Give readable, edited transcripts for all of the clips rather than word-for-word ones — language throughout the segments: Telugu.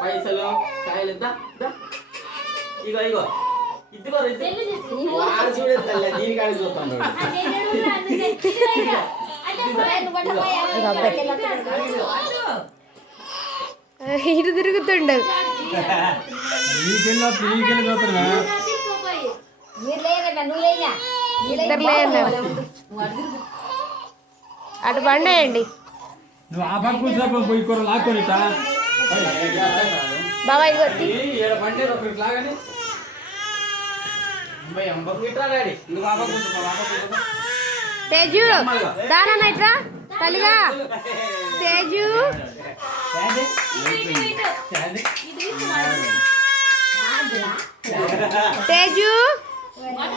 పైసలు కాయలు ఇగో ఇగో ఇదిగో చూడే తల్లి దీని కాడ చూస్తాను ఇటు తిరుగుతుండదు అటు బండేయండి బాబాయ్ తేజు దానా ఇట్రా తల్లిగా తేజు తేజు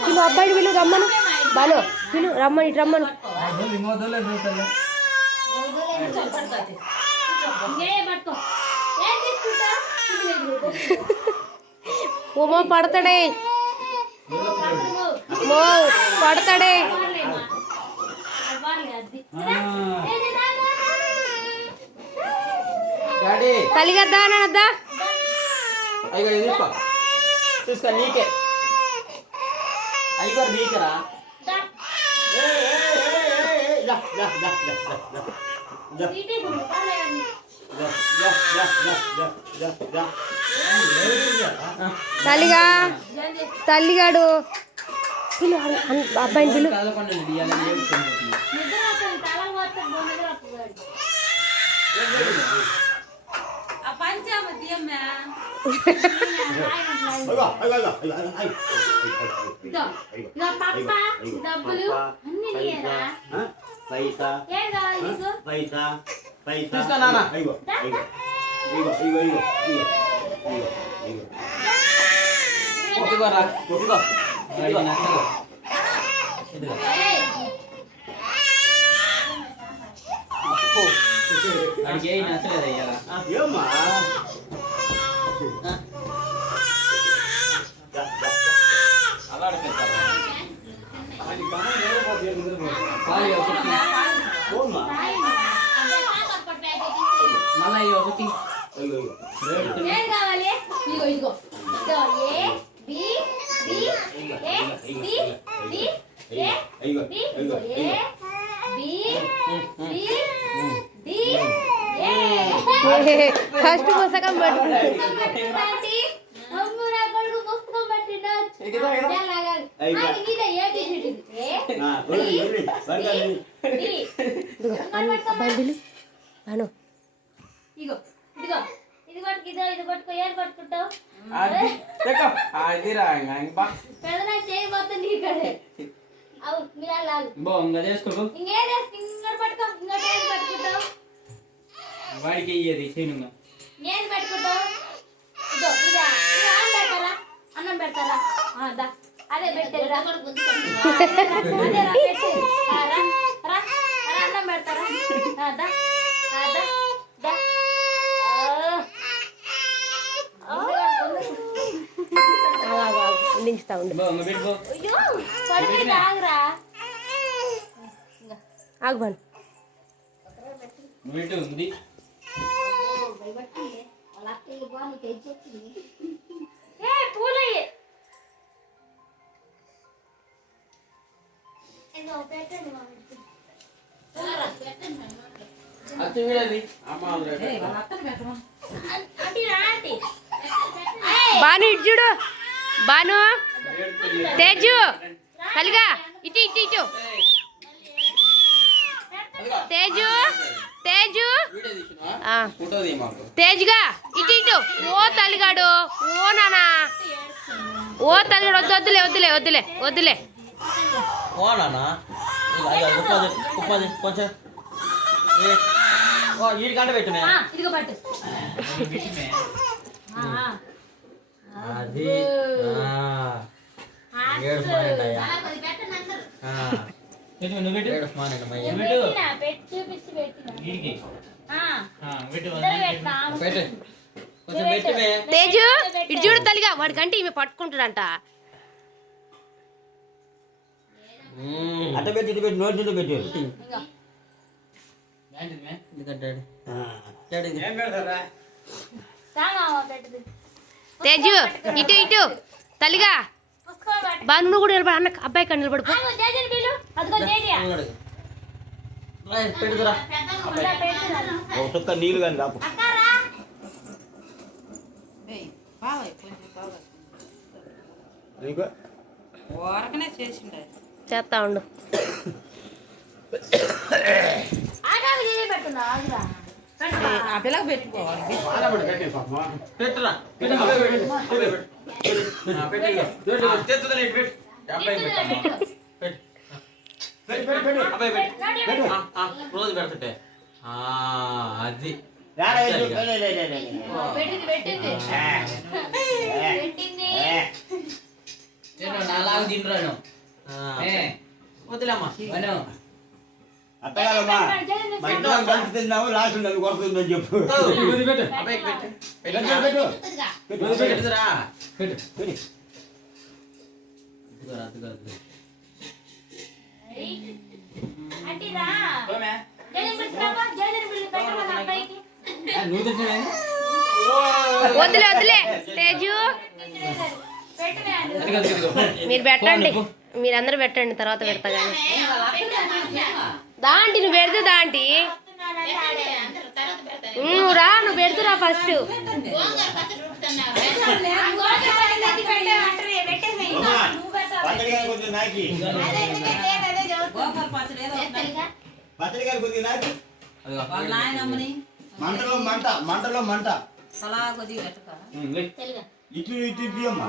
నువ్వు అబ్బాయి వీళ్ళు రమ్మను బాలో వీళ్ళు రమ్మని ఇటు రమ్మను ఓమో పడతాడే మో పడతాడే తల్లిగద్దా అనద్దా చూసుకో నీకే అయిగో నీకరా తల్లిగా తల్లిగాడు అబ్బాయిని పిలు పైసా పైసా పైసా అడిగే నచ్చలేదు అయ్యాలా అలా అడిపెడతారు మళ్ళా ఒకటి ఫస్ట్ పుస్తకం వాడికి ఇయ్యేది చేయనుగా నేను పెట్టుకుంటావు అన్నం పెడతారా అదే పెట్టారా అన్నం పెడతారా అందించుతా ఉండు ఆగరా ఆగుబాను ఉంది బాను ఇటు చూడు బాను తేజు కలిగా ఇటు ఇటు ఇటు తేజు తేజు తేజ్గా ఇటు ఇటు ఓ తల్లిగాడు ఓ నానా ఓ తల్లిగాడు వద్దు వద్దులే వద్దులే వద్దులే వద్దులే ఓ నానా కొంచెం వీడి కంట పెట్టు ఇదిగో పట్టు అది ఏడు తేజు ఇటు చూడు తల్లిగా వాడికంటే ఈమె పట్టుకుంటాడంట అట్ట పెట్టి ఇటు పెట్టి నోటి నిండా పెట్టారు పెట్టదు తేజు ఇటు ఇటు తల్లిగా పుస్తకం పెట్టు బా నువ్వు కూడా నిలబడి అన్న అబ్బాయి కాడ నిలబడు ఆగు జేజని పిలు అదిగో జేజియా పెట్టుకురా ఇలా పెట్టురా ఒక చుక్క నీళ్ళు కానీ రాపు అక్కరా నీకు ఊరకనే చేసిండే చేస్తా ఉండు ఆగాగు జేజి పెట్టున్నా ఆగురా ఆ పిల్లకి పెట్టుకోవాలి పెట్టురా రోజు పెడుతుంటే అది పెట్టింది పెట్టింది పెట్టింది నాలాగా తింటాను వదిలేమ్మా అత్తగారమ్మా మా ఇంట్లో కలిసి తిన్నావు లాస్ట్ నన్ను కొడుతుందని చెప్పు అబ్బాయి పెట్టు పెట్టు పెట్టురా అంటిరా జేజని పెట్టురా జేజని పిలు పెట్టమన్న అబ్బాయికి వద్దులే వద్దులే తేజు పెట్టమే మీరు పెట్టండి మీరందరూ పెట్టండి తర్వాత పెడతా కానీ దాంటి నువ్వు పెడితే దాంటి నువ్వు రా నువ్వు పెడుతురా ఫస్ట్ పచ్చడి గారు కొద్దిగా నాకి పచ్చడి గారు కొద్దిగా నాకి వాళ్ళ నాయనమ్మని మంటలో మంట అలా కొద్దిగా పెట్టుకోవాలి తెలుగు ఇటు ఇటు అమ్మా